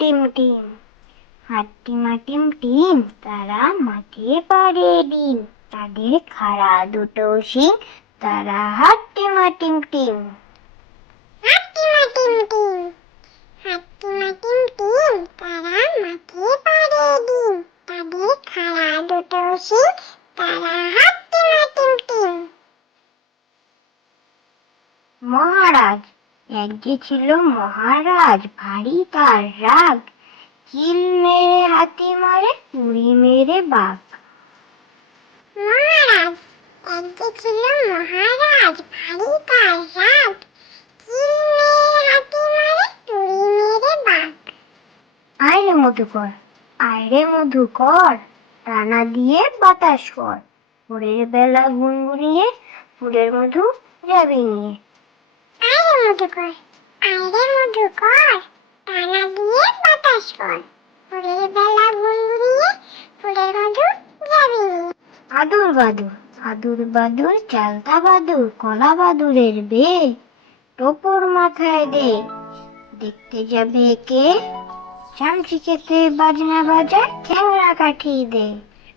Team টিম, হাট্টিমা টিম টিম, তারা মাঠে পাড়ে ডিম, তাদের খাড়া দুটো শিং, তারা হাট্টিমা টিম টিম। হাট্টিমা টিম টিম, হাট্টিমা টিম টিম, তারা মাঠে পাড়ে ডিম, তাদের খাড়া দুটো শিং, তারা হাট্টিমা টিম টিম। মহারাজ, এক যে ছিল মহারাজ, ভারী তার রাগ, চিল মেরে হাতি মারে, উড়ি মেরে বাঘ। মহারাজ, এক যে ছিল মহারাজ, ভারী তার রাগ, চিল মেরে হাতি মারে, তুড়ি মেরে বাঘ। আয় রে মধুকর, আয় রে মধুকর, টানা দিয়ে বাতাস কর, ভোরের বেলা গুনগুনিয়ে ফুলের মধু যাবি নিয়ে। আয় রে মধুকর, আয় রে মধুকর, টানা দিয়ে বাতাস কর, ভোরের বেলা গুনগুনিয়ে ফুলের মধু যাবি নিয়ে। আদুর বাদুর, আদুর বাদুর, চালতা বাদুর, কলা বাদুরের বে, টোপর মাথায় দে, দেখতে যাবে কে, চামচিকেতে বাজনা বাজায়, চ্যাংড়া কাঠি দে।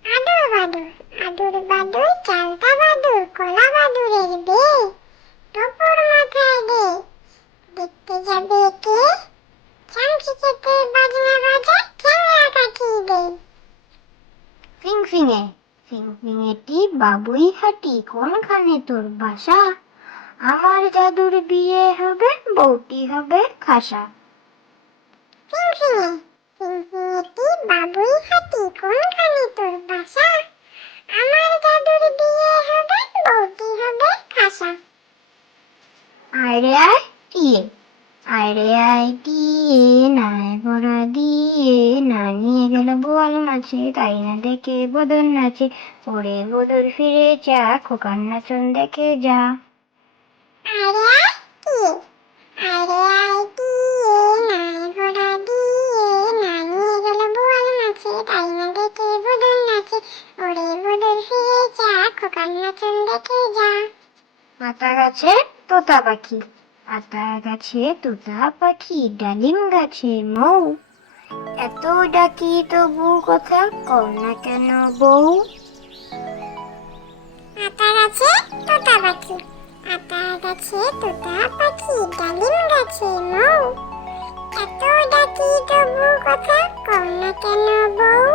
আদুর বাদুর, আদুর বাদুর, চালতা বাদুর, কলা বাদুরের বে, টোপর মাথায় দে, দেখতে যাবে কে, চামচিকেতে বাজনা বাজায়, চ্যাংড়া কাঠি দে। ফিংফিঙে, ফিংফিঙেটি বাবুই হাঁটি, কোনখানে তোর বাসা, আমার জাদুর বিয়ে হবে, বউটি হবে খাসা। ফিংফিঙে, ফিংফিঙেটি বাবুই হাতি, কোনখানে তোর বাসা, আমার জাদুর বিয়ে হবে, বউটি হবে খাসা। আয় রে আয় টিয়ে, আয় রে আয় টিয়ে, নাই ভরা দিয়ে, না নিয়ে গেল বোয়াল মাছে, তাই না দেখে বদন নাচে, ওরে বদর ফিরে যা, খোকার নাচন দেখে যা। আরে আয় টিয়ে, আরে আয় টিয়ে, নাই ভরা দিয়ে, না নিয়ে গেল বোয়াল মাছে, তাই না দেখে বদন নাচে, ওরে বদর ফিরে যা, খোকার নাচন দেখে যা। আতা গাছে তোতা পাখি, আতা গাছে তোতা পাখি, ডালিম গাছে মৌ, এত ডাকি তবু কথা কও না কেন বউ। আতা গাছে তোতা পাখি, আতা গাছে তোতা পাখি, ডালিম গাছে মৌ, এত ডাকি তবু কথা কও না কেন বউ।